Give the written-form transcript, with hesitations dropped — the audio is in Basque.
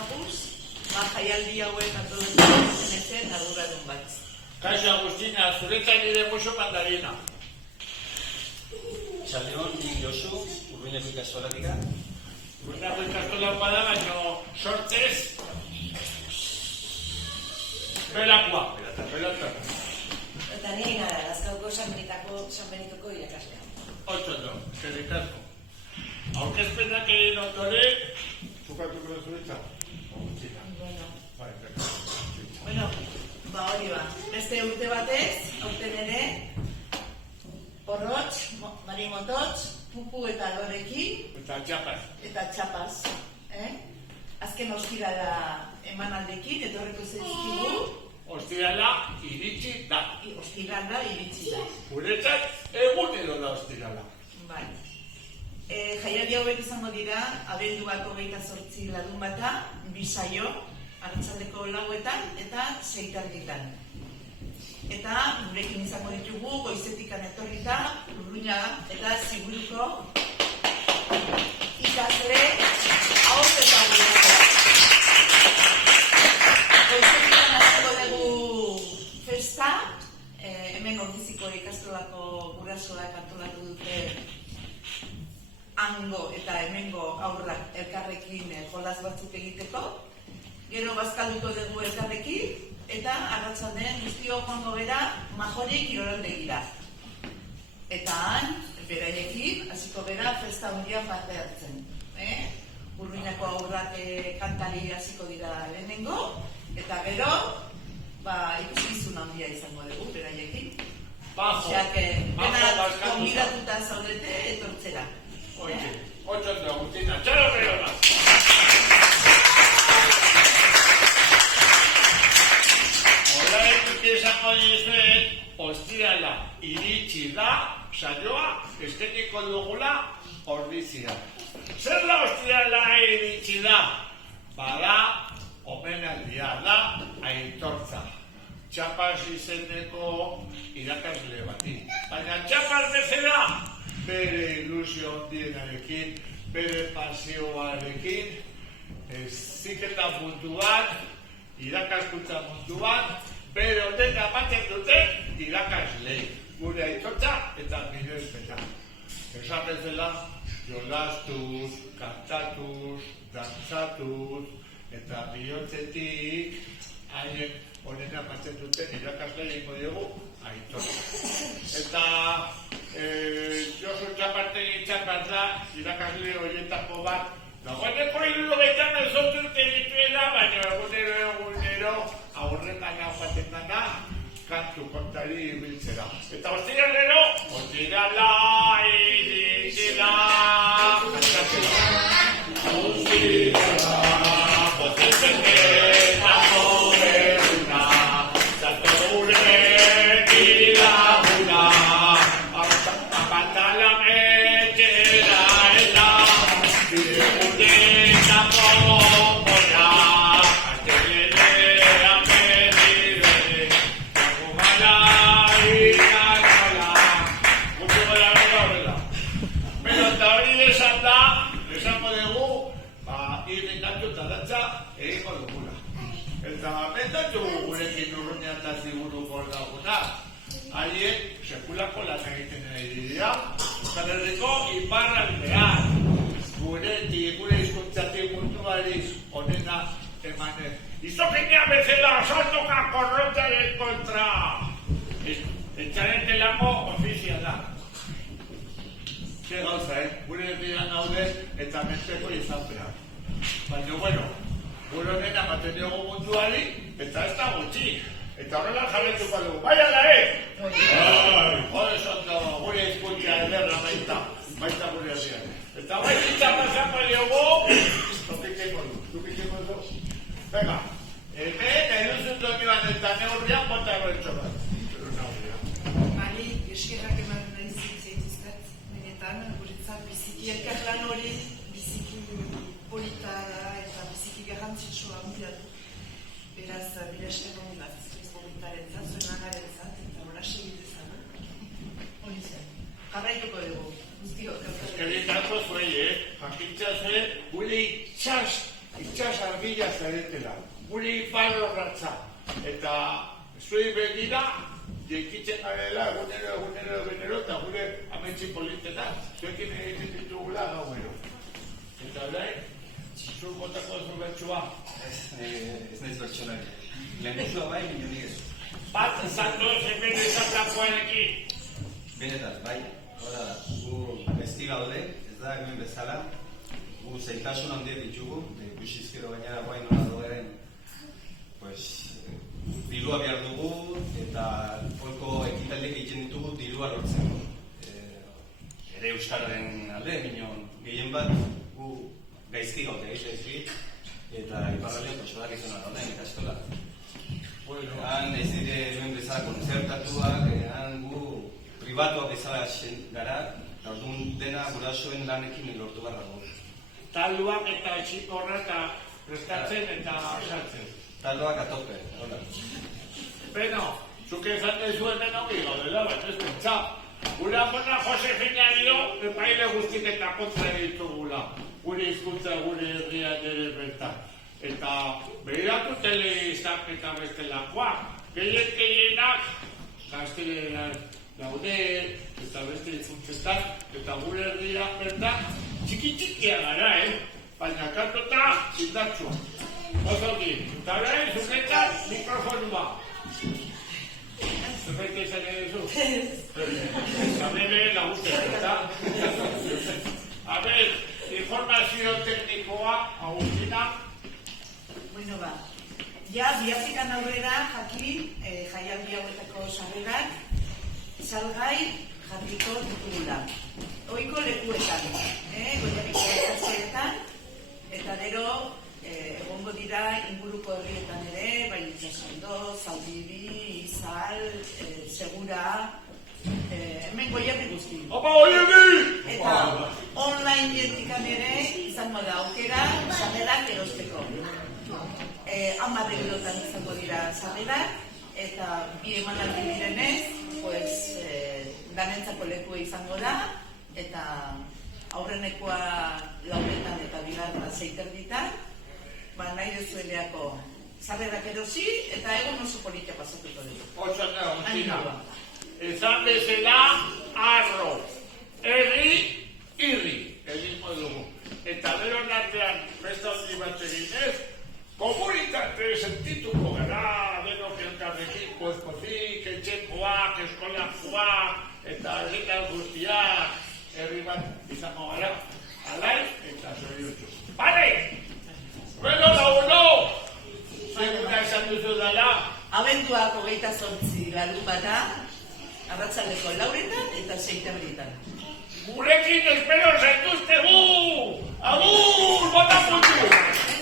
Agus, jaialdi hauen antolatzen zen arduradun bat. Kaixo Agustina, zuretzak nire muxo mandarina. Xaldeon, nik Josu, Urruñako ikastolatik. Urruñako ikastolan bada, baina sortez Belakoa. Eta nire nara, Lazkauko San Benitoko irakaslea. Otsondo, eskerrik asko. Aurkezpenak egin ondore, zukatuko da zuretzak. Bueno, hori ba. Beste urte batez, aurten ere, porrotx, marimototx, pupu eta lorekin. Eta txapaz. Eta txapaz. Azken ostirala emanaldekin, etorreko zaizkigu. Ostirala iritsi da. Ostirala iritsi da. Guretzat egunero da ostirala. Bai. Jaialdi hauek izango dira, abenduak 28 larunbata, 2 saio, arratsaldeko 4etan eta 6:00. Eta gurekin izango ditugu, goizetikan etorrita, Urruña eta Ziburuko ikasle hauz eta gurasoak. Goizetikan hasiko dugu festa, hemen Ordiziko ikastolako gurasoak antolatu dute hango eta hemengo aurrak elkarrekin jolas batzuk egiteko. Gero bazkalduko dugu elkarrekin, eta arratsaldean guztiok joango gara Majori kirolaldegira. Eta han, beraiekin, hasiko gara festa handian parte hartzen. Urruñako aurrak kantari hasiko dira lehenengo, eta gero, ikuskizun handia izango dugu beraiekin. Oseak, dena konbidatuta zaudete etortzera. Otsondo, Agustina, txalo berona! Horretik izango dizuet, ostirala iritsi da, saioa, eskeniko dugula Ordizia. Zer da ostirala iritsi da? Bada, omenaldia da, aitortza. Txapaz izeneko irakasle bati. Baina txapaz bezala, bere ilusio handienarekin, bere pasioarekin, ziketa munduan, irakaskuntza munduan, bere honen amaten duten irakaslei. Gure aitortza eta miresmena. Esan bezala, jolastuz, kantatuz, dantzatuz, eta bihotzetik, haien honen amaten duten irakaslei egingo diogu aitortza. Eta Josu Txapartegi Txapar da, irakasle horietako bat, dagoeneko 78 urte dituela, baina egunero aurretan joaten dana, kantu kontari ibiltzera. Eta ostiralero, ostirala iritsi da, ostirala, potezenetako beruna, zato gurekin laguna, apantala metxera eta bidegunetako gora, artelenea medire, gumala ikakola, gutxi gara horrela. Pero eta hori esan da, esango dugu, irrikatu eta datza egingo dugula. Eta mentatu gurekin Urruña eta Ziburuko laguna, haien sekulako lan egiten nahi dira, Euskal Herriko iparraldean, gure hizkuntzatik munduari onena emanen. Izokina bezala saltoka korrontaren kontra! Etxaren telamo ofiziala. Ze gauza, gure herrian naude eta menteko izan behar. Baina, bueno, gure honena ematen diogu munduari, eta ez da gutxi. Eta horrela jarretuko dugu. Bai ala, Hore zondo, gure hizkuntza ederra baita gure herrian. Eta bai ditxapazako diogu, topikeko du. Venga, hemen eduzun donioan eta neurrian bota gorentxo bat. Mari, eskerrak eman nahi zituzkat, benetan, guretzat biziki elkarlan hori, biziki polita eta biziki garrantzitsua handiatu. Beraz, bila esker honi bat, zuen agarentzat, eta hola segitezan. Hori zen. Jarraituko dugu, guztiok. Eskerrik asko zuei, jakintza zuen, gure itxas argila zaretela, guri balorratza, eta zui begira, jeikitzen garela egunero, eta gure ametsi politetan, zuekin egiten ditugula gauero. Eta orain, zu botako zu bertxua. Ez naiz bertxolari. Lehenbizua bai, minunik ez. Bat zatoz hemen ezatakoarekin. Benetan, bai. Hora da, gu gaizki gaude, ez da hemen bezala. Gu zailtasun handiak ditugu, ikusizkero gainera guain nola dogeren, dirua behar dugu, eta polko ekitaldiak egiten ditugu dirua lortzeko. Ere euskararen alde, minon, gehien bat, gu gaizki gaude, eta iparraldean posodak izan gaude, eta eskola. Han ez dire hemen bezala konzertatuak, han gu pribatuak bezala gara, eta orduan dena gurasoen lanekin lortu behar dugu. Talduak eta etxikorra eta prestatzen eta sartzen. Taldoak atope, hola. Beno, zuke esan dezu hemen hori gaudela, bat ez pentsa. Gure amona Josefina dio, epaile guztik eta kontra ditugula. Gure hizkuntza, gure herria ere bertan. Eta behiratu telebistak eta bestelakoak. Gehienak, gazteleran daude, eta beste hizkuntzetan, eta gure herria bertan, txiki-txikia gara, baina kantota indartsua. Osoki, eta orain, zuketan mikrofonua. Zerbait izan edo Zabene lagustek, eta? A ber, informazio teknikoa, Agustina. Bueno, ba, ja, bihartikan aurrera jakin, jaialdi hauetako sarrerak, salgai jarriko ditugula. Oiko lekuetan, Goiabiko ikastetxeetan, eta gero egongo dira inguruko herrietan ere, bai Itsasondo, Zaldibi, Izal, Segura, hemen Goiabi guzti. Opa, Goiabi! Eta online dietikan ere izango da aukera sarrerak erosteko. 10 eurotan izango dira sarrerak, eta bi emanaldi direnez, danentzako lekua izango da, eta aurrenekoa 4 eta bigarra 6:30, nahi dezueleako sarrerak erosi, eta egun oso politia pasatuko dugu. Oso da, Agustina. Ezan bezala, arro, herri, irri, egingo dugu. Eta bero nartean, besta handi bat eginez, komunitate sentituko gara, denok elkarrekin, kozpozik, etxekoak, eskolakoak, eta herritar guztiak, herri bat izango gara, alai eta zoriontsu. Bale! Bueno, laguno! Segura esan duzu dela. Abenduak 28 larunbata, arratsaldeko 4:00 eta 6:30. Gurekin espero zaituztegu! Agur! Bota puntu!